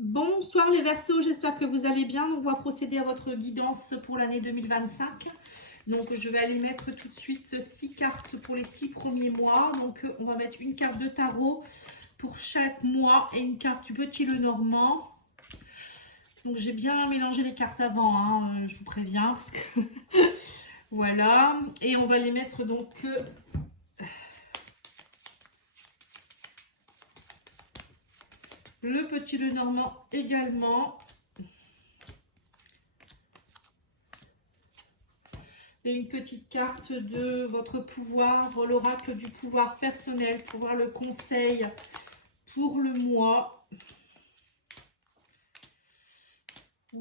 Bonsoir les Verseaux, j'espère que vous allez bien. On va procéder à votre guidance pour l'année 2025. Donc je vais aller mettre tout de suite 6 cartes pour les 6 premiers mois. Donc on va mettre une carte de tarot pour chaque mois et une carte du Petit Lenormand. Donc j'ai bien mélangé les cartes avant, hein, je vous préviens. Parce que voilà, et on va les mettre donc... le Petit Lenormand également. Et une petite carte de votre pouvoir, l'oracle du pouvoir personnel, pour voir le conseil pour le mois.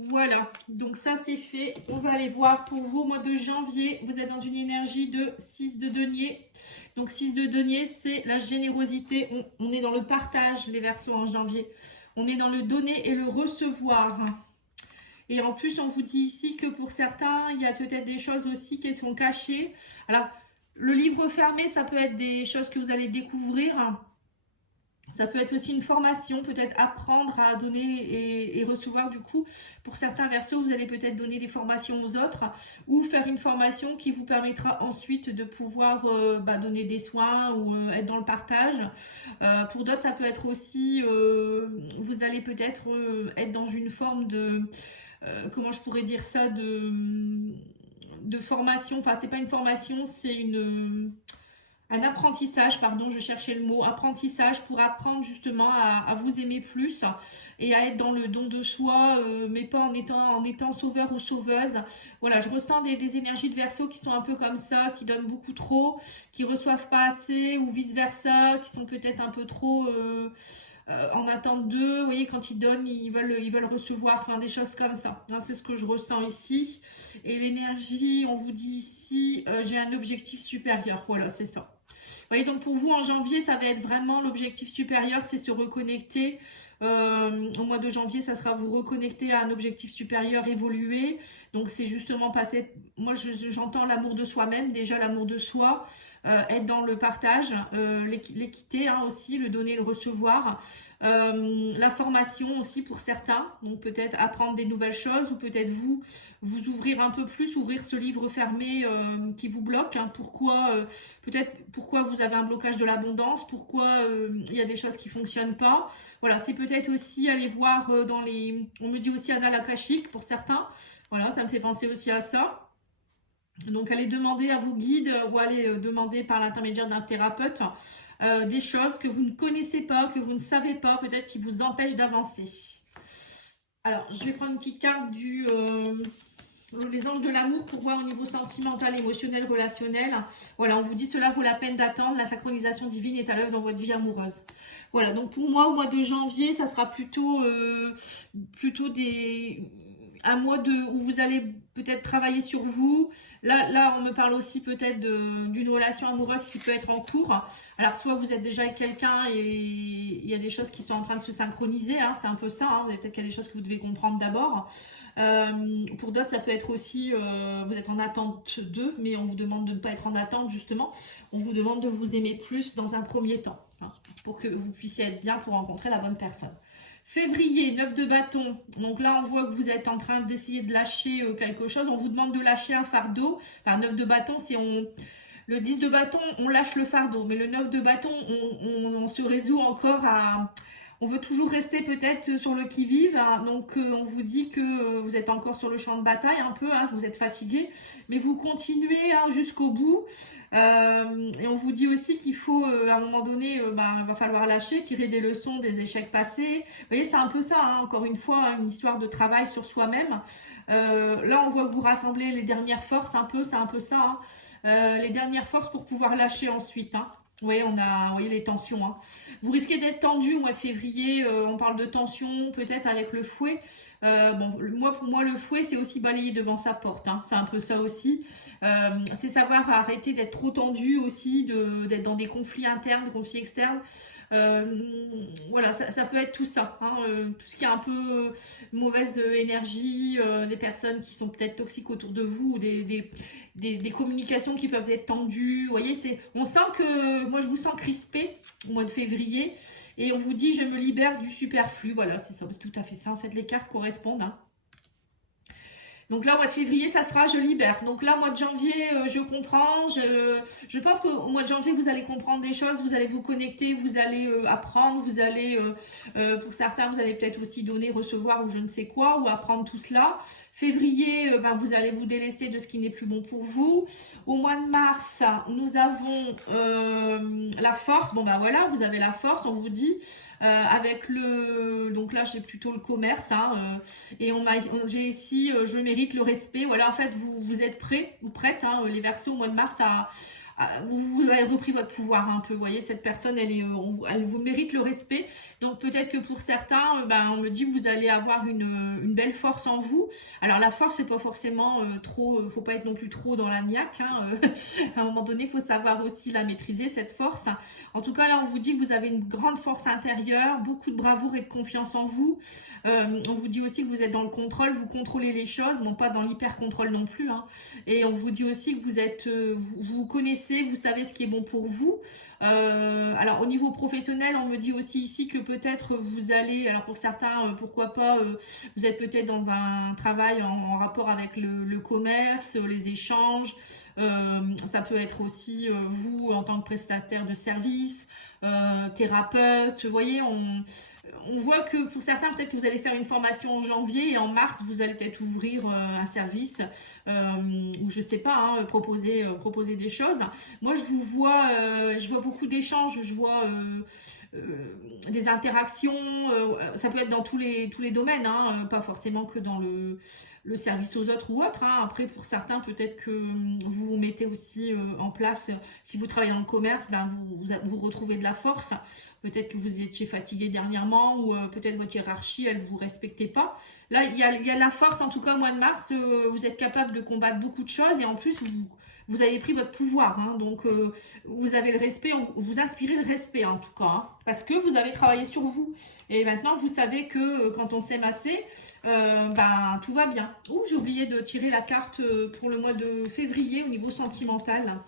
Voilà, donc ça c'est fait. On va aller voir pour vous au mois de janvier. Vous êtes dans une énergie de 6 de denier. Donc 6 de denier, c'est la générosité. On est dans le partage, les Verseaux, en janvier. On est dans le donner et le recevoir. Et en plus, on vous dit ici que pour certains, il y a peut-être des choses aussi qui sont cachées. Alors, le livre fermé, ça peut être des choses que vous allez découvrir. Ça peut être aussi une formation, peut-être apprendre à donner et recevoir du coup. Pour certains Verseaux, vous allez peut-être donner des formations aux autres ou faire une formation qui vous permettra ensuite de pouvoir donner des soins ou être dans le partage. Pour d'autres, ça peut être aussi, vous allez peut-être être dans une forme de... comment je pourrais dire ça, de formation. Enfin, c'est pas une formation, c'est un apprentissage, pardon, je cherchais le mot, apprentissage pour apprendre justement à vous aimer plus et à être dans le don de soi, mais pas en étant sauveur ou sauveuse. Voilà, je ressens des énergies de Verseau qui sont un peu comme ça, qui donnent beaucoup trop, qui reçoivent pas assez ou vice versa, qui sont peut-être un peu trop en attente d'eux. Vous voyez, quand ils donnent, ils veulent recevoir, enfin des choses comme ça. C'est ce que je ressens ici. Et l'énergie, on vous dit ici, j'ai un objectif supérieur. Voilà, c'est ça. Vous voyez, donc pour vous en janvier, ça va être vraiment l'objectif supérieur, c'est se reconnecter. Au mois de janvier, ça sera vous reconnecter à un objectif supérieur, évoluer. Donc c'est justement passer, moi j'entends l'amour de soi-même, déjà l'amour de soi, être dans le partage, l'équité aussi, le donner, le recevoir. La formation aussi pour certains, donc peut-être apprendre des nouvelles choses ou peut-être vous ouvrir un peu plus, ouvrir ce livre fermé qui vous bloque. Peut-être pourquoi vous avez un blocage de l'abondance, pourquoi il y a des choses qui fonctionnent pas. Voilà, c'est peut-être aussi aller voir dans les... On me dit aussi Anna Lakashik pour certains. Voilà, ça me fait penser aussi à ça. Donc allez demander à vos guides ou allez demander par l'intermédiaire d'un thérapeute des choses que vous ne connaissez pas, que vous ne savez pas, peut-être qui vous empêchent d'avancer. Alors, je vais prendre une petite carte les anges de l'amour pour voir au niveau sentimental, émotionnel, relationnel. Voilà, on vous dit cela vaut la peine d'attendre. La synchronisation divine est à l'œuvre dans votre vie amoureuse. Voilà, donc pour moi, au mois de janvier, ça sera plutôt un mois où vous allez peut-être travailler sur vous. Là, on me parle aussi peut-être d'une relation amoureuse qui peut être en cours. Alors, soit vous êtes déjà avec quelqu'un et il y a des choses qui sont en train de se synchroniser. C'est un peu ça. Peut-être qu'il y a des choses que vous devez comprendre d'abord. Pour d'autres, ça peut être aussi, vous êtes en attente d'eux, mais on vous demande de ne pas être en attente, justement. On vous demande de vous aimer plus dans un premier temps, pour que vous puissiez être bien pour rencontrer la bonne personne. Février, 9 de bâton. Donc là, on voit que vous êtes en train d'essayer de lâcher quelque chose. On vous demande de lâcher un fardeau. Enfin, 9 de bâton, c'est le 10 de bâton, on lâche le fardeau. Mais le 9 de bâton, on se résout encore à... On veut toujours rester peut-être sur le qui-vive, donc on vous dit que vous êtes encore sur le champ de bataille un peu, vous êtes fatigué, mais vous continuez jusqu'au bout. Et on vous dit aussi qu'il faut, à un moment donné, il va falloir lâcher, tirer des leçons des échecs passés. Vous voyez, c'est un peu ça, encore une fois, une histoire de travail sur soi-même. Là, on voit que vous rassemblez les dernières forces, c'est un peu ça, les dernières forces pour pouvoir lâcher ensuite. Oui, vous voyez les tensions. Vous risquez d'être tendu au mois de février. On parle de tension, peut-être avec le fouet. Pour moi, le fouet, c'est aussi balayer devant sa porte. C'est un peu ça aussi. C'est savoir arrêter d'être trop tendu aussi, d'être dans des conflits internes, des conflits externes. Voilà, ça peut être tout ça. Tout ce qui est un peu mauvaise énergie, des personnes qui sont peut-être toxiques autour de vous, ou des communications qui peuvent être tendues. Vous voyez, on sent que, moi je vous sens crispé au mois de février. Et on vous dit, je me libère du superflu. Voilà, c'est ça, c'est tout à fait ça. En fait, les cartes correspondent, hein. Donc là, au mois de février, ça sera je libère. Donc là, mois de janvier, je comprends. Je pense qu'au mois de janvier, vous allez comprendre des choses, vous allez vous connecter, vous allez apprendre, vous allez, pour certains, vous allez peut-être aussi donner, recevoir ou je ne sais quoi, ou apprendre tout cela. Février, ben, vous allez vous délester de ce qui n'est plus bon pour vous. Au mois de mars, nous avons la force. Bon, ben voilà, vous avez la force, on vous dit. Avec le, donc là j'ai plutôt le commerce, hein, et j'ai ici je mérite le respect. Voilà, en fait vous êtes prêts ou prêtes, hein, les Verseaux au mois de mars vous avez repris votre pouvoir un peu. Vous voyez, cette personne elle vous mérite le respect. Donc peut-être que pour certains, ben, on me dit que vous allez avoir une belle force en vous. Alors la force, c'est pas forcément trop, faut pas être non plus trop dans la niaque, hein, à un moment donné il faut savoir aussi la maîtriser, cette force. En tout cas là on vous dit que vous avez une grande force intérieure, beaucoup de bravoure et de confiance en vous. On vous dit aussi que vous êtes dans le contrôle, vous contrôlez les choses, bon pas dans l'hyper contrôle non plus, hein. Et on vous dit aussi que vous êtes, vous connaissez, vous savez ce qui est bon pour vous. Alors au niveau professionnel, on me dit aussi ici que peut-être vous allez, alors pour certains, pourquoi pas, vous êtes peut-être dans un travail en rapport avec le commerce, les échanges. Ça peut être aussi vous en tant que prestataire de service, thérapeute. Vous voyez, on voit que pour certains, peut-être que vous allez faire une formation en janvier et en mars, vous allez peut-être ouvrir un service ou je sais pas, hein, proposer des choses. Moi, je vois beaucoup d'échanges, je vois des interactions. Ça peut être dans tous les domaines, hein, pas forcément que dans le service aux autres ou autre, hein. Après, pour certains, peut-être que vous vous mettez aussi en place, si vous travaillez dans le commerce, ben vous retrouvez de la force. Peut-être que vous étiez fatigué dernièrement ou peut-être votre hiérarchie, elle ne vous respectait pas. Là, il y a la force, en tout cas au mois de mars, vous êtes capable de combattre beaucoup de choses et en plus, vous avez pris votre pouvoir, hein. Donc vous avez le respect, vous inspirez le respect en tout cas, hein, parce que vous avez travaillé sur vous. Et maintenant, vous savez que quand on s'aime assez, ben, tout va bien. Ouh, j'ai oublié de tirer la carte pour le mois de février au niveau sentimental.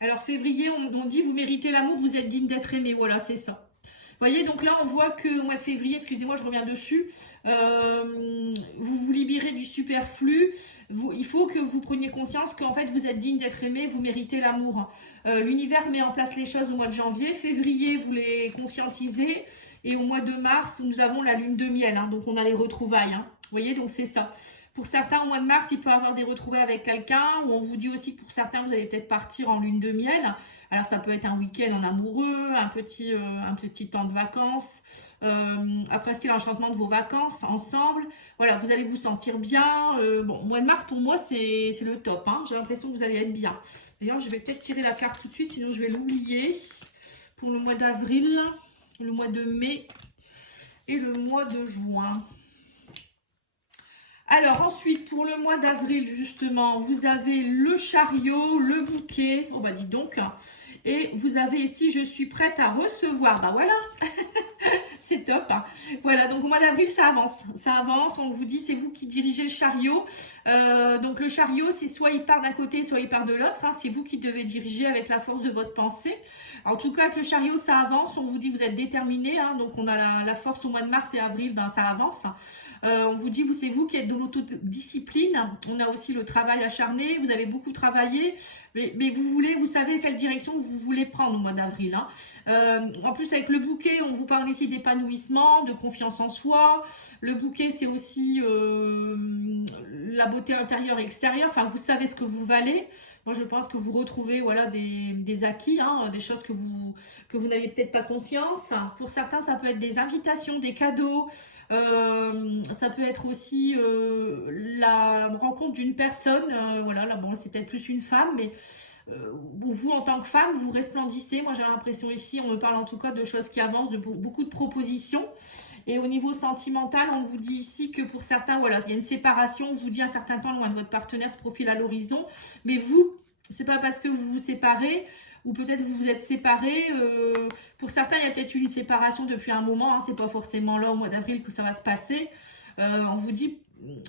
Alors février, on dit vous méritez l'amour, vous êtes digne d'être aimé. Voilà, c'est ça. Vous voyez, donc là, on voit qu'au mois de février, excusez-moi, je reviens dessus, vous vous libérez du superflu. Il faut que vous preniez conscience qu'en fait, vous êtes digne d'être aimé, vous méritez l'amour. L'univers met en place les choses au mois de janvier. Février, vous les conscientisez. Et au mois de mars, nous avons la lune de miel, hein, donc on a les retrouvailles, hein. Vous voyez, donc c'est ça. Pour certains, au mois de mars, il peut y avoir des retrouvailles avec quelqu'un, ou on vous dit aussi que pour certains, vous allez peut-être partir en lune de miel. Alors, ça peut être un week-end en amoureux, un petit temps de vacances, après l'enchantement de vos vacances ensemble. Voilà, vous allez vous sentir bien. Bon, mois de mars, pour moi, c'est le top, hein. J'ai l'impression que vous allez être bien. D'ailleurs, je vais peut-être tirer la carte tout de suite, sinon je vais l'oublier. Pour le mois d'avril, le mois de mai et le mois de juin. Alors ensuite, pour le mois d'avril, justement, vous avez le chariot, le bouquet. Oh bah dis donc. Et vous avez ici, je suis prête à recevoir. Bah voilà. C'est top, hein. Voilà, donc au mois d'avril, ça avance. Ça avance, on vous dit, c'est vous qui dirigez le chariot. Donc le chariot, c'est soit il part d'un côté, soit il part de l'autre, hein. C'est vous qui devez diriger avec la force de votre pensée. En tout cas, avec le chariot, ça avance. On vous dit, vous êtes déterminé, hein. Donc on a la force au mois de mars et avril, ben, ça avance. On vous dit, c'est vous qui êtes de l'autodiscipline. On a aussi le travail acharné. Vous avez beaucoup travaillé, mais vous savez quelle direction vous voulez prendre au mois d'avril, hein. En plus, avec le bouquet, on vous parle ici d'épanouissement, de confiance en soi. Le bouquet, c'est aussi la beauté intérieure et extérieure. Enfin, vous savez ce que vous valez. Moi, je pense que vous retrouvez, voilà, des acquis, hein, des choses que vous n'aviez peut-être pas conscience. Pour certains, ça peut être des invitations, des cadeaux. Ça peut être aussi la rencontre d'une personne. Voilà, là, bon, c'est peut-être plus une femme, mais vous, en tant que femme, vous resplendissez. Moi, j'ai l'impression ici, on me parle en tout cas de choses qui avancent, de beaucoup de propositions. Et au niveau sentimental, on vous dit ici que pour certains, voilà, il y a une séparation. On vous dit un certain temps loin de votre partenaire se profile à l'horizon. Mais vous, c'est pas parce que vous vous séparez, ou peut-être vous vous êtes séparés. Pour certains, il y a peut-être eu une séparation depuis un moment, hein. C'est pas forcément là au mois d'avril que ça va se passer. On vous dit,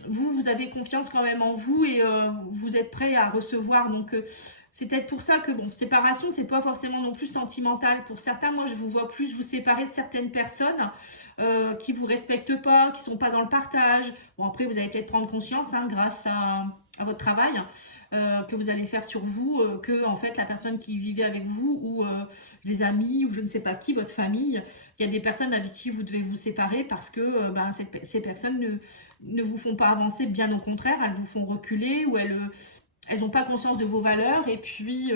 vous avez confiance quand même en vous et vous êtes prêt à recevoir. Donc, c'est peut-être pour ça que, bon, séparation, c'est pas forcément non plus sentimental. Pour certains, moi, je vous vois plus vous séparer de certaines personnes qui vous respectent pas, qui sont pas dans le partage. Bon, après, vous allez peut-être prendre conscience, hein, grâce à votre travail que vous allez faire sur vous, que en fait la personne qui vivait avec vous ou les amis ou je ne sais pas qui, votre famille, il y a des personnes avec qui vous devez vous séparer parce que ces personnes ne vous font pas avancer, bien au contraire, elles vous font reculer ou elles n'ont pas conscience de vos valeurs et puis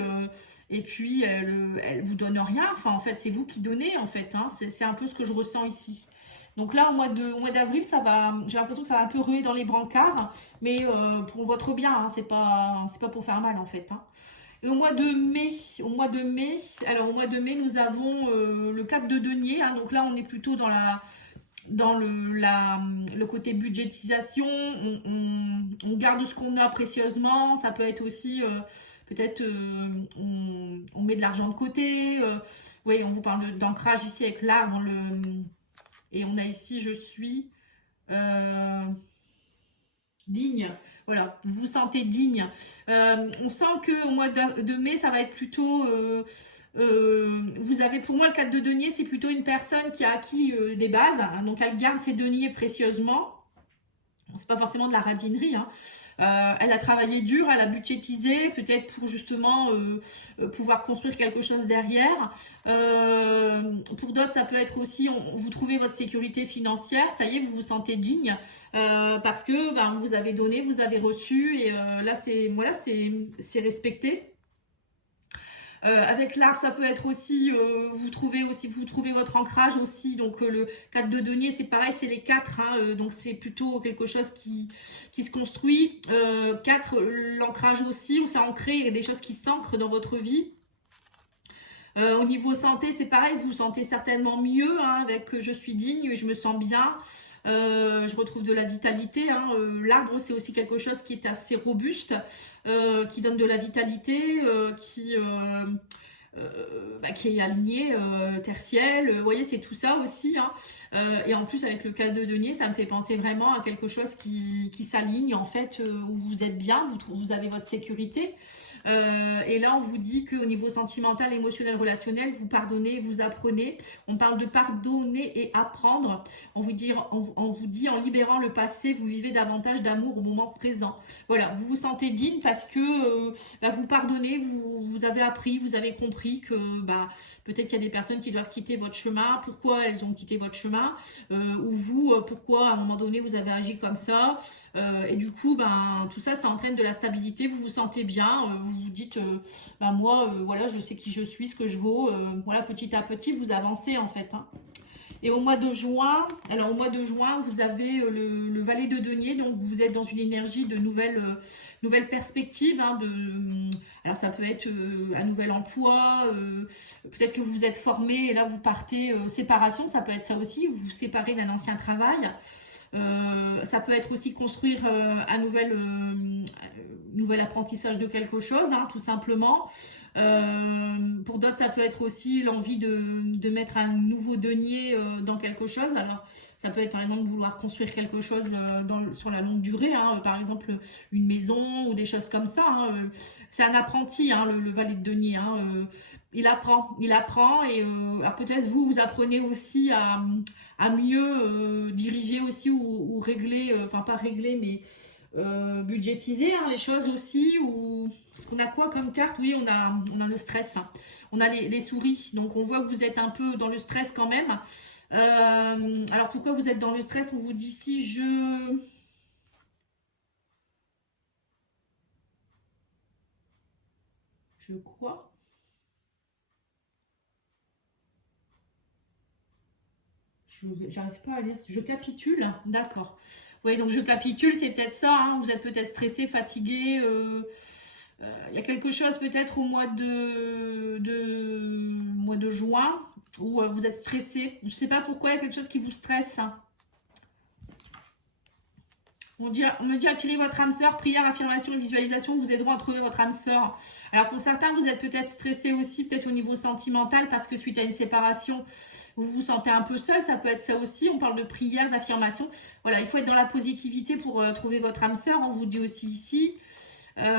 elles vous donnent rien. Enfin, en fait, c'est vous qui donnez, en fait. Hein. C'est un peu ce que je ressens ici. Donc là, au mois d'avril, ça va. J'ai l'impression que ça va un peu ruer dans les brancards, mais pour votre bien. Hein, c'est pas pour faire mal, en fait. Hein. Et au mois de mai, nous avons le 4 de denier. Hein, donc là, on est plutôt dans le côté budgétisation, on garde ce qu'on a précieusement, ça peut être aussi, peut-être, on met de l'argent de côté, oui, on vous parle d'ancrage ici avec l'arbre, et on a ici, je suis digne, voilà, vous vous sentez digne. On sent qu'au mois de mai, ça va être plutôt... vous avez, pour moi, le 4 de denier, c'est plutôt une personne qui a acquis des bases, hein, donc elle garde ses deniers précieusement. C'est pas forcément de la radinerie, hein. Elle a travaillé dur, elle a budgétisé, peut-être pour justement pouvoir construire quelque chose derrière. Pour d'autres, ça peut être aussi, vous trouvez votre sécurité financière, ça y est, vous vous sentez digne parce que vous avez donné, vous avez reçu, et là, c'est respecté. Avec l'arbre, ça peut être aussi, vous trouvez votre ancrage aussi. Donc le 4 de denier, c'est pareil, c'est les 4. Hein, donc c'est plutôt quelque chose qui se construit. 4, l'ancrage aussi, on s'est ancré, il y a des choses qui s'ancrent dans votre vie. Au niveau santé, c'est pareil, vous vous sentez certainement mieux hein, avec je suis digne, je me sens bien. Je retrouve de la vitalité. Hein. L'arbre, c'est aussi quelque chose qui est assez robuste, qui donne de la vitalité, qui est aligné, tertiel. Vous voyez, c'est tout ça aussi. Hein. Et en plus, avec le 4 de denier, ça me fait penser vraiment à quelque chose qui s'aligne, en fait, où vous êtes bien, vous avez votre sécurité. Et là, on vous dit qu'au niveau sentimental, émotionnel, relationnel, vous pardonnez, vous apprenez. On parle de pardonner et apprendre. On vous dit, en libérant le passé, vous vivez davantage d'amour au moment présent. Voilà, vous vous sentez digne parce que vous pardonnez, vous avez appris, vous avez compris que peut-être qu'il y a des personnes qui doivent quitter votre chemin. Pourquoi elles ont quitté votre chemin ou vous, pourquoi à un moment donné vous avez agi comme ça. Et du coup, tout ça, ça entraîne de la stabilité. Vous vous sentez bien. Vous vous dites, moi, voilà, je sais qui je suis, ce que je vaux. Voilà, petit à petit, vous avancez en fait. Hein. Et au mois de juin, vous avez le valet de denier, donc vous êtes dans une énergie de nouvelles perspectives. Hein, alors ça peut être un nouvel emploi, peut-être que vous êtes formé et là vous partez, séparation, ça peut être ça aussi, vous vous séparez d'un ancien travail. Ça peut être aussi construire un nouvel apprentissage de quelque chose, hein, tout simplement. Pour d'autres, ça peut être aussi l'envie de mettre un nouveau denier dans quelque chose. Alors, ça peut être par exemple vouloir construire quelque chose sur la longue durée, hein, par exemple une maison ou des choses comme ça. Hein. C'est un apprenti, hein, le valet de denier. Hein, il apprend et alors peut-être vous apprenez aussi à mieux diriger aussi ou régler, enfin pas régler mais budgétiser hein, les choses aussi. Ou parce qu'on a quoi comme carte? Oui, on a le stress, hein. On a les souris, donc on voit que vous êtes un peu dans le stress quand même. Alors pourquoi vous êtes dans le stress? On vous dit si je crois. J'arrive pas à lire. Je capitule, d'accord. Oui, donc je capitule, c'est peut-être ça. Hein. Vous êtes peut-être stressé, fatigué. Il y a quelque chose peut-être au mois de juin où vous êtes stressé. Je ne sais pas pourquoi il y a quelque chose qui vous stresse. Hein. On me dit attirez votre âme sœur, prière, affirmation et visualisation vous aideront à trouver votre âme sœur. Alors pour certains, vous êtes peut-être stressé aussi, peut-être au niveau sentimental, parce que suite à une séparation, vous vous sentez un peu seul, ça peut être ça aussi. On parle de prière, d'affirmation. Voilà, il faut être dans la positivité pour trouver votre âme sœur. On vous dit aussi ici. Mais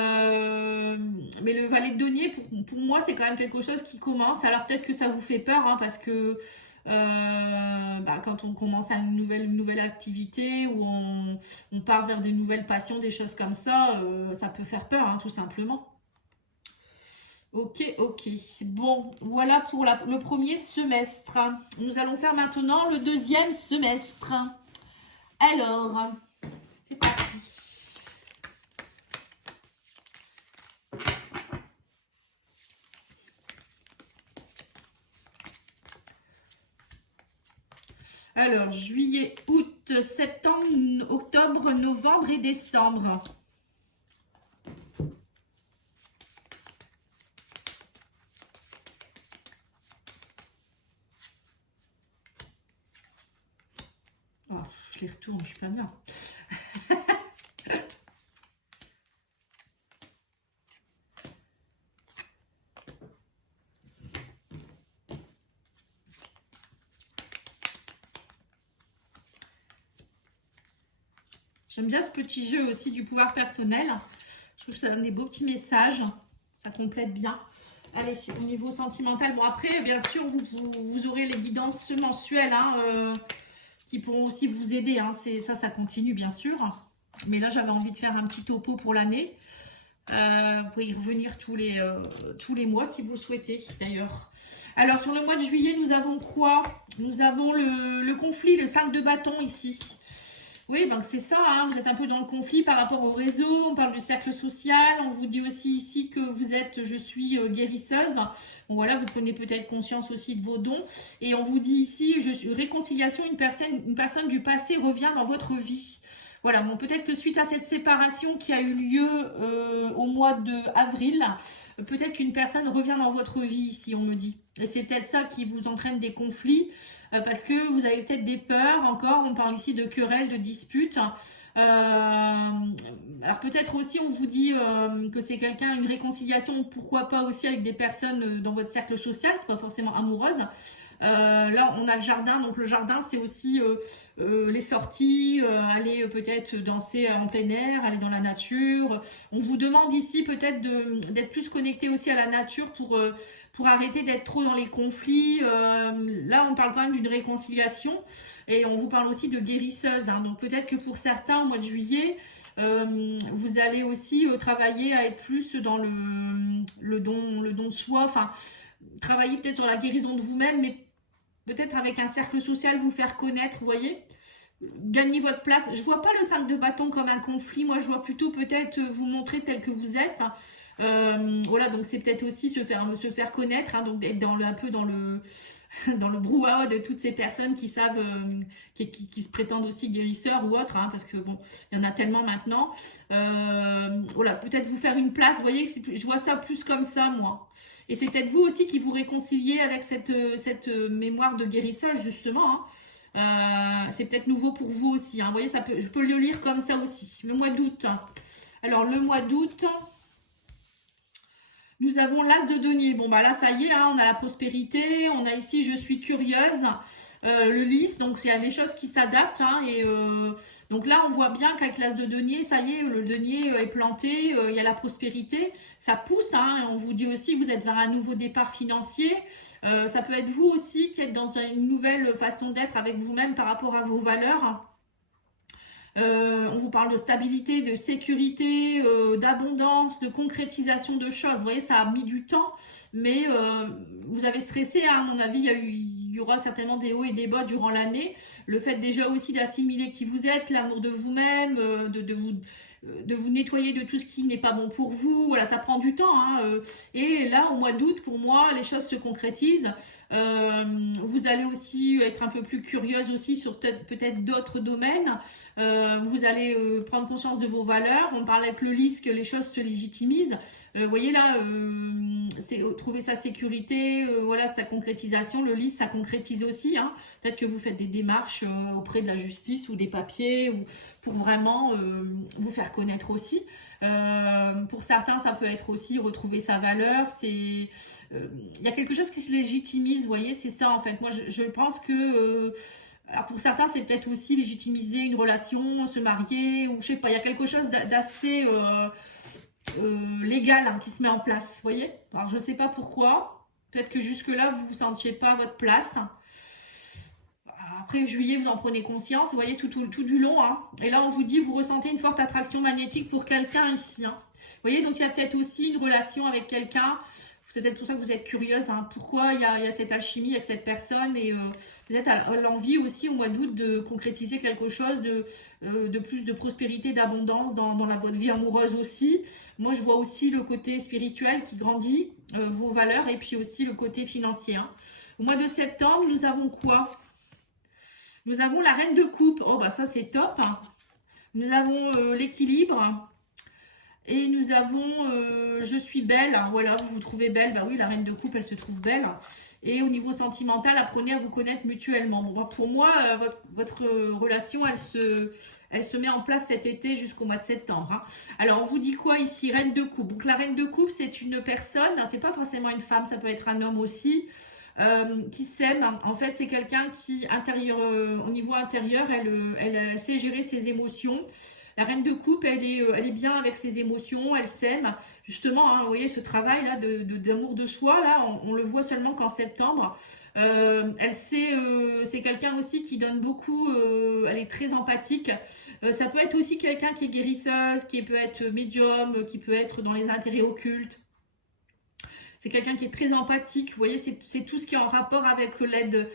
le valet de denier, pour moi, c'est quand même quelque chose qui commence. Alors peut-être que ça vous fait peur, hein, parce que quand on commence à une nouvelle activité ou on part vers des nouvelles passions, des choses comme ça peut faire peur, hein, tout simplement. Ok, ok. Bon, voilà pour le premier semestre. Nous allons faire maintenant le deuxième semestre. Alors, c'est parti. Alors, juillet, août, septembre, octobre, novembre et décembre. Oh, je les retourne, je suis pas bien. J'aime bien ce petit jeu aussi du pouvoir personnel. Je trouve que ça donne des beaux petits messages. Ça complète bien. Allez, au niveau sentimental. Bon, après, bien sûr, vous aurez les guidances mensuelles qui pourront aussi vous aider. Hein. Ça continue, bien sûr. Mais là, j'avais envie de faire un petit topo pour l'année. Vous pouvez y revenir tous les mois si vous le souhaitez, d'ailleurs. Alors, sur le mois de juillet, nous avons quoi? Nous avons le conflit, le 5 de bâton ici. Oui, donc c'est ça, hein, vous êtes un peu dans le conflit par rapport au réseau, on parle du cercle social, on vous dit aussi ici que vous êtes, je suis guérisseuse. Bon voilà, vous prenez peut-être conscience aussi de vos dons. Et on vous dit ici, je suis réconciliation, une personne du passé revient dans votre vie. Voilà, bon, peut-être que suite à cette séparation qui a eu lieu au mois de avril, peut-être qu'une personne revient dans votre vie ici, on me dit. Et c'est peut-être ça qui vous entraîne des conflits, parce que vous avez peut-être des peurs encore, on parle ici de querelles, de disputes. Alors peut-être aussi on vous dit que c'est quelqu'un, une réconciliation, pourquoi pas aussi avec des personnes dans votre cercle social, c'est pas forcément amoureuse. Là on a le jardin, donc le jardin c'est aussi les sorties, aller peut-être danser en plein air, aller dans la nature. On vous demande ici peut-être d'être plus connecté aussi à la nature pour arrêter d'être trop dans les conflits. Là on parle quand même d'une réconciliation et on vous parle aussi de guérisseuse, hein. Donc peut-être que pour certains au mois de juillet vous allez aussi travailler à être plus dans le don de soi, enfin travailler peut-être sur la guérison de vous-même, mais peut-être avec un cercle social, vous faire connaître, vous voyez, gagner votre place. Je vois pas le 5 de bâton comme un conflit, moi je vois plutôt peut-être vous montrer tel que vous êtes. Voilà, donc c'est peut-être aussi se faire connaître, hein, donc être un peu dans le brouhaha de toutes ces personnes qui savent, qui se prétendent aussi guérisseurs ou autres, hein, parce que bon, il y en a tellement maintenant. Voilà, peut-être vous faire une place, vous voyez, je vois ça plus comme ça, moi. Et c'est peut-être vous aussi qui vous réconciliez avec cette mémoire de guérissage, justement, hein. C'est peut-être nouveau pour vous aussi, hein. Vous voyez, je peux le lire comme ça aussi. Le mois d'août. Alors, le mois d'août... Nous avons l'as de denier. Bon, bah là, ça y est, hein, on a la prospérité. On a ici, je suis curieuse. Le lys, donc il y a des choses qui s'adaptent. Hein, donc là, on voit bien qu'avec l'as de denier, ça y est, le denier est planté. Il y a la prospérité. Ça pousse. Hein, on vous dit aussi que vous êtes vers un nouveau départ financier. Ça peut être vous aussi qui êtes dans une nouvelle façon d'être avec vous-même par rapport à vos valeurs. On vous parle de stabilité, de sécurité, d'abondance, de concrétisation de choses. Vous voyez, ça a mis du temps, mais vous avez stressé, hein, à mon avis, il y aura certainement des hauts et des bas durant l'année. Le fait déjà aussi d'assimiler qui vous êtes, l'amour de vous-même, de vous nettoyer de tout ce qui n'est pas bon pour vous. Voilà, ça prend du temps, hein. Et là, au mois d'août, pour moi, les choses se concrétisent. Vous allez aussi être un peu plus curieuse aussi sur peut-être d'autres domaines. Vous allez prendre conscience de vos valeurs. On parle avec le lys que les choses se légitimisent. Vous voyez là, c'est trouver sa sécurité, voilà, sa concrétisation. Le lys, ça concrétise aussi, hein. Peut-être que vous faites des démarches auprès de la justice ou des papiers ou pour vraiment vous faire faire connaître aussi. Pour certains, ça peut être aussi retrouver sa valeur. Il y a quelque chose qui se légitimise, vous voyez, c'est ça en fait. Moi, je pense que... alors pour certains, c'est peut-être aussi légitimiser une relation, se marier, ou je sais pas, il y a quelque chose d'assez légal hein, qui se met en place, vous voyez. Alors je sais pas pourquoi, peut-être que jusque-là, vous vous sentiez pas à votre place. Après juillet, vous en prenez conscience, vous voyez, tout du long. Hein. Et là, on vous dit, vous ressentez une forte attraction magnétique pour quelqu'un ici. Hein. Vous voyez, donc il y a peut-être aussi une relation avec quelqu'un. C'est peut-être pour ça que vous êtes curieuse. Hein. Pourquoi il y a cette alchimie avec cette personne. Et vous êtes à l'envie aussi au mois d'août de concrétiser quelque chose de plus de prospérité, d'abondance dans votre vie amoureuse aussi. Moi, je vois aussi le côté spirituel qui grandit, vos valeurs, et puis aussi le côté financier. Hein. Au mois de septembre, nous avons quoi ? Nous avons la reine de coupe. Oh, bah ça, c'est top. Hein. Nous avons l'équilibre. Et nous avons je suis belle. Hein, voilà, vous vous trouvez belle. Bah oui, la reine de coupe, elle se trouve belle. Et au niveau sentimental, apprenez à vous connaître mutuellement. Bon, pour moi, votre relation, elle se met en place cet été jusqu'au mois de septembre. Hein. Alors, on vous dit quoi ici? Reine de coupe. Donc, la reine de coupe, c'est une personne. C'est pas forcément une femme, ça peut être un homme aussi. Qui s'aime. En fait, c'est quelqu'un qui, au niveau intérieur, elle sait gérer ses émotions. La reine de coupe, elle est bien avec ses émotions, elle s'aime. Justement, hein, vous voyez, ce travail-là d'amour de soi, là, on le voit seulement qu'en septembre. C'est quelqu'un aussi qui donne beaucoup, elle est très empathique. Ça peut être aussi quelqu'un qui est guérisseuse, qui peut être médium, qui peut être dans les intérêts occultes. C'est quelqu'un qui est très empathique, vous voyez, c'est tout ce qui est en rapport avec l'aide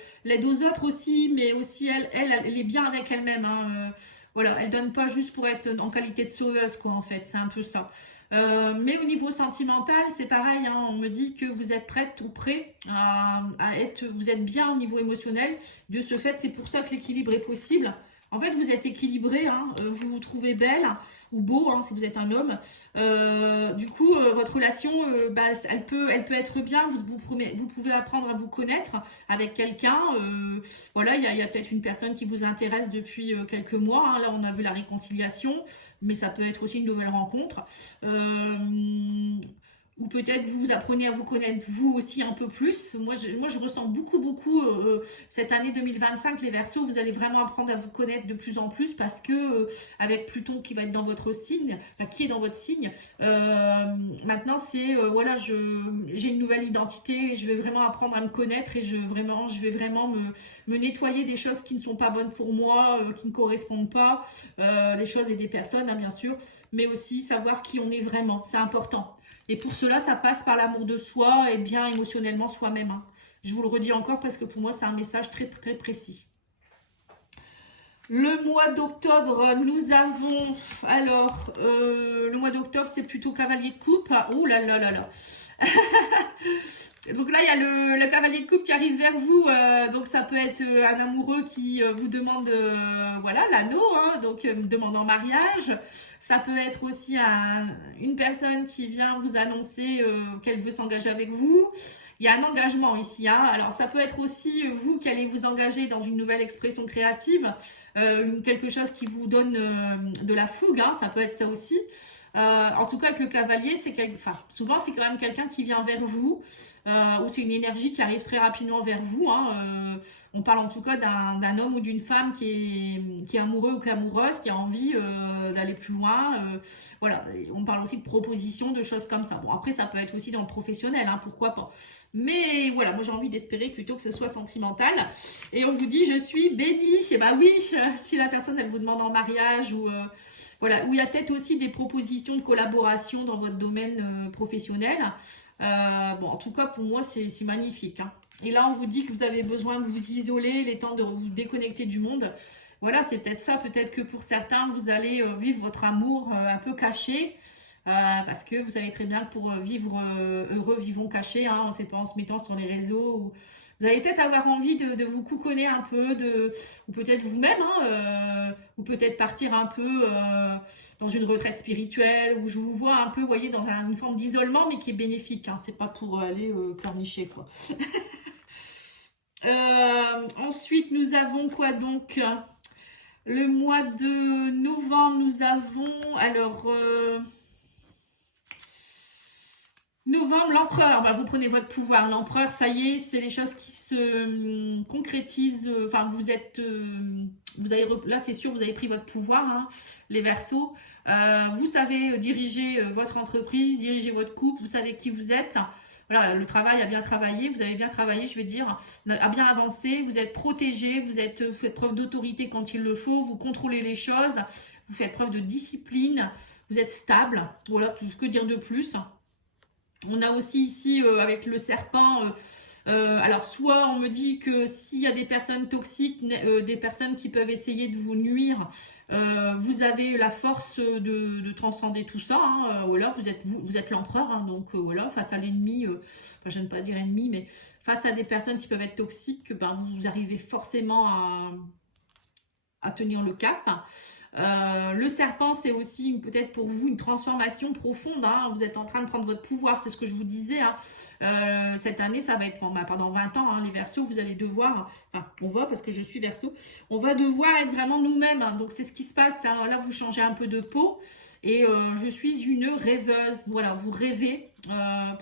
aux autres aussi, mais aussi elle est bien avec elle-même. Hein. Voilà, elle donne pas juste pour être en qualité de sauveuse, quoi, en fait, c'est un peu ça. Mais au niveau sentimental, c'est pareil, hein, on me dit que vous êtes prête ou prêt à être, vous êtes bien au niveau émotionnel. De ce fait, c'est pour ça que l'équilibre est possible. En fait, vous êtes équilibré, hein, vous vous trouvez belle ou beau hein, si vous êtes un homme. Du coup, votre relation, elle peut être bien. Vous pouvez apprendre à vous connaître avec quelqu'un. Voilà, il y a peut-être une personne qui vous intéresse depuis quelques mois. Hein. Là, on a vu la réconciliation, mais ça peut être aussi une nouvelle rencontre. Ou peut-être vous apprenez à vous connaître vous aussi un peu plus. Moi, je ressens beaucoup cette année 2025, les Verseaux, vous allez vraiment apprendre à vous connaître de plus en plus parce que avec Pluton qui va être dans votre signe, enfin, qui est dans votre signe, maintenant c'est voilà, j'ai une nouvelle identité, je vais vraiment apprendre à me connaître et je vais vraiment me nettoyer des choses qui ne sont pas bonnes pour moi, qui ne correspondent pas, les choses et des personnes, hein, bien sûr, mais aussi savoir qui on est vraiment, c'est important. Et pour cela, ça passe par l'amour de soi et bien émotionnellement soi-même. Hein. Je vous le redis encore parce que pour moi, c'est un message très, très précis. Le mois d'octobre, nous avons... Alors, le mois d'octobre, c'est plutôt cavalier de coupe. Ouh là là là là. Donc là, il y a le cavalier de coupe qui arrive vers vous. Donc ça peut être un amoureux qui vous demande voilà, l'anneau, hein, donc demande en mariage. Ça peut être aussi une personne qui vient vous annoncer qu'elle veut s'engager avec vous. Il y a un engagement ici. Hein. Alors ça peut être aussi vous qui allez vous engager dans une nouvelle expression créative. Quelque chose qui vous donne de la fougue. Hein, ça peut être ça aussi. En tout cas, avec le cavalier, souvent c'est quand même quelqu'un qui vient vers vous, ou c'est une énergie qui arrive très rapidement vers vous. Hein, on parle en tout cas d'un homme ou d'une femme qui est amoureux ou qui est amoureuse, qui a envie d'aller plus loin. Voilà, on parle aussi de propositions, de choses comme ça. Bon, après, ça peut être aussi dans le professionnel, hein, pourquoi pas. Mais voilà, moi j'ai envie d'espérer plutôt que ce soit sentimental. Et on vous dit, je suis bénie. Et bah oui, si la personne, elle vous demande en mariage ou... Voilà, où il y a peut-être aussi des propositions de collaboration dans votre domaine professionnel. Bon, en tout cas, pour moi, c'est magnifique. Hein. Et là, on vous dit que vous avez besoin de vous isoler, les temps de vous déconnecter du monde. Voilà, c'est peut-être ça. Peut-être que pour certains, vous allez vivre votre amour un peu caché. Parce que vous savez très bien que pour vivre heureux, vivons cachés. Hein, c'est pas en se mettant sur les réseaux. Vous allez peut-être avoir envie de vous couconner un peu, ou peut-être vous-même, hein, ou peut-être partir un peu dans une retraite spirituelle, où je vous vois un peu, vous voyez, dans une forme d'isolement, mais qui est bénéfique. Hein, c'est pas pour aller pleurnicher, quoi. Ensuite, nous avons quoi donc ? Le mois de novembre, nous avons, alors, novembre, l'empereur. Bah, vous prenez votre pouvoir. L'empereur, ça y est, c'est les choses qui se concrétisent. Enfin, vous êtes, vous avez, là, c'est sûr, vous avez pris votre pouvoir, hein, les Verseaux. Vous savez diriger votre entreprise, diriger votre couple. Vous savez qui vous êtes. Voilà, le travail a bien travaillé, vous avez bien travaillé, je veux dire, a bien avancé, vous êtes protégé, vous faites preuve d'autorité quand il le faut, vous contrôlez les choses, vous faites preuve de discipline, vous êtes stable, voilà, tout ce que dire de plus. On a aussi ici, avec le serpent, alors soit on me dit que s'il y a des personnes toxiques, des personnes qui peuvent essayer de vous nuire, vous avez la force de transcender tout ça, hein, voilà, vous êtes l'empereur, hein, donc voilà, face à l'ennemi, enfin je n'aime pas dire ennemi, mais face à des personnes qui peuvent être toxiques, ben, vous arrivez forcément à tenir le cap. Le serpent, c'est aussi peut-être pour vous une transformation profonde, hein. Vous êtes en train de prendre votre pouvoir, c'est ce que je vous disais, hein. Cette année, ça va être pendant 20 ans, hein, les Verseaux, vous allez devoir, enfin on va parce que je suis Verseau, on va devoir être vraiment nous-mêmes, hein. Donc c'est ce qui se passe, hein. Là vous changez un peu de peau et je suis une rêveuse, voilà, vous rêvez,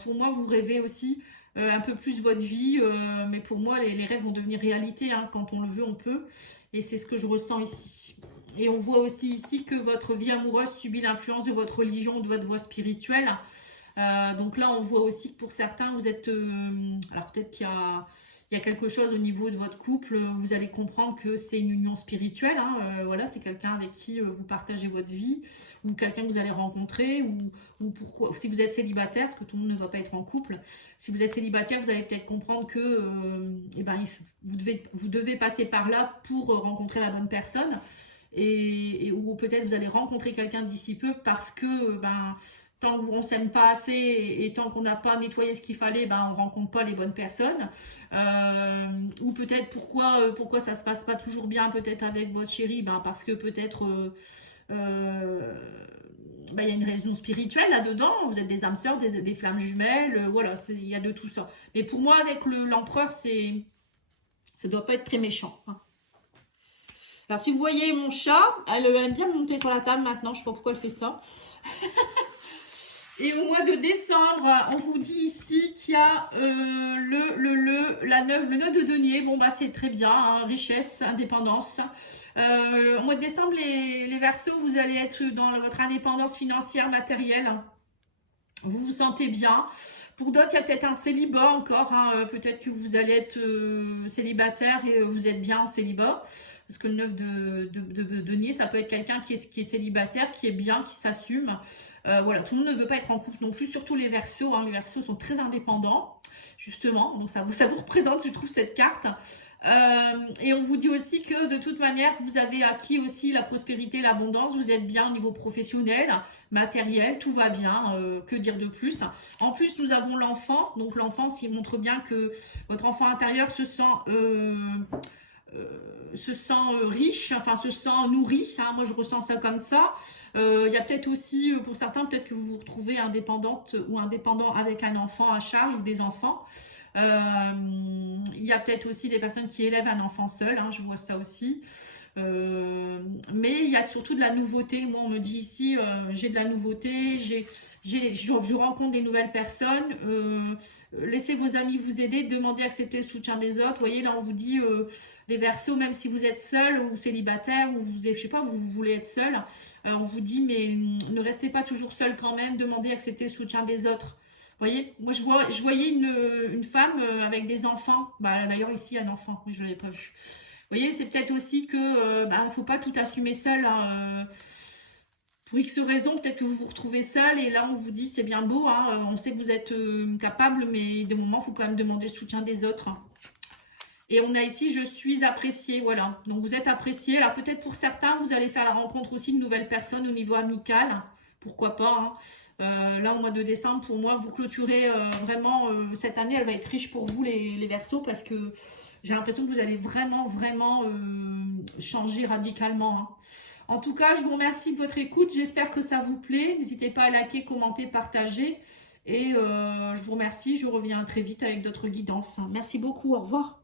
pour moi vous rêvez aussi un peu plus votre vie, mais pour moi les rêves vont devenir réalité, hein. Quand on le veut on peut, et c'est ce que je ressens ici. Et on voit aussi ici que votre vie amoureuse subit l'influence de votre religion, de votre voie spirituelle. Donc là, on voit aussi que pour certains, vous êtes... alors peut-être qu'il y a quelque chose au niveau de votre couple. Vous allez comprendre que c'est une union spirituelle, hein. Voilà, c'est quelqu'un avec qui vous partagez votre vie, ou quelqu'un que vous allez rencontrer, ou pourquoi. Si vous êtes célibataire, parce que tout le monde ne va pas être en couple, si vous êtes célibataire, vous allez peut-être comprendre que eh ben, vous devez passer par là pour rencontrer la bonne personne. Ou peut-être vous allez rencontrer quelqu'un d'ici peu parce que ben, tant qu'on ne s'aime pas assez et tant qu'on n'a pas nettoyé ce qu'il fallait, ben, on ne rencontre pas les bonnes personnes. Ou peut-être pourquoi ça ne se passe pas toujours bien peut-être avec votre chéri, ben, parce que peut-être ben, y a une raison spirituelle là-dedans, vous êtes des âmes sœurs, des flammes jumelles, voilà, il y a de tout ça. Mais pour moi, avec l'empereur, ça ne doit pas être très méchant, hein. Alors, si vous voyez mon chat, elle aime bien monter sur la table maintenant. Je ne sais pas pourquoi elle fait ça. Et au mois de décembre, on vous dit ici qu'il y a le 9 de denier. Bon, bah, c'est très bien, hein, richesse, indépendance. Au mois de décembre, les Verseaux, vous allez être dans votre indépendance financière, matérielle. Vous vous sentez bien. Pour d'autres, il y a peut-être un célibat encore, hein. Peut-être que vous allez être célibataire et vous êtes bien en célibat. Parce que le 9 de denier, ça peut être quelqu'un qui est célibataire, qui est bien, qui s'assume. Voilà, tout le monde ne veut pas être en couple non plus, surtout les Verseaux, hein. Les Verseaux sont très indépendants, justement. Donc ça vous représente, je trouve, cette carte. Et on vous dit aussi que de toute manière, vous avez acquis aussi la prospérité, l'abondance. Vous êtes bien au niveau professionnel, matériel, tout va bien. Que dire de plus? En plus, nous avons l'enfant. Donc l'enfant, s'il montre bien que votre enfant intérieur se sent riche, enfin se sent nourri, hein. Moi je ressens ça comme ça. Il y a peut-être aussi, pour certains, peut-être que vous vous retrouvez indépendante ou indépendant avec un enfant à charge ou des enfants. Il y a peut-être aussi des personnes qui élèvent un enfant seul, hein, je vois ça aussi. Mais il y a surtout de la nouveauté. Moi, on me dit ici, j'ai de la nouveauté, je rencontre des nouvelles personnes. Laissez vos amis vous aider, demandez, acceptez le soutien des autres. Vous voyez, là, on vous dit, les Verseaux, même si vous êtes seul ou célibataire, ou je sais pas, vous voulez être seul, on vous dit, mais ne restez pas toujours seul quand même, demandez, acceptez le soutien des autres. Vous voyez, moi je voyais une femme avec des enfants. Bah, d'ailleurs, ici, il y a un enfant, mais je ne l'avais pas vu. Vous voyez, c'est peut-être aussi que bah, faut pas tout assumer seul, hein. Pour X raisons, peut-être que vous vous retrouvez seul et là on vous dit c'est bien beau, hein, on sait que vous êtes capable, mais de moments il faut quand même demander le soutien des autres, hein. Et on a ici je suis appréciée, voilà. Donc vous êtes apprécié. Alors peut-être pour certains vous allez faire la rencontre aussi de nouvelles personnes au niveau amical. Pourquoi pas, hein. Là au mois de décembre, pour moi, vous clôturez vraiment, cette année elle va être riche pour vous les Verseaux, parce que j'ai l'impression que vous allez vraiment changer radicalement, hein. En tout cas, je vous remercie de votre écoute. J'espère que ça vous plaît. N'hésitez pas à liker, commenter, partager. Et je vous remercie. Je reviens très vite avec d'autres guidances. Merci beaucoup. Au revoir.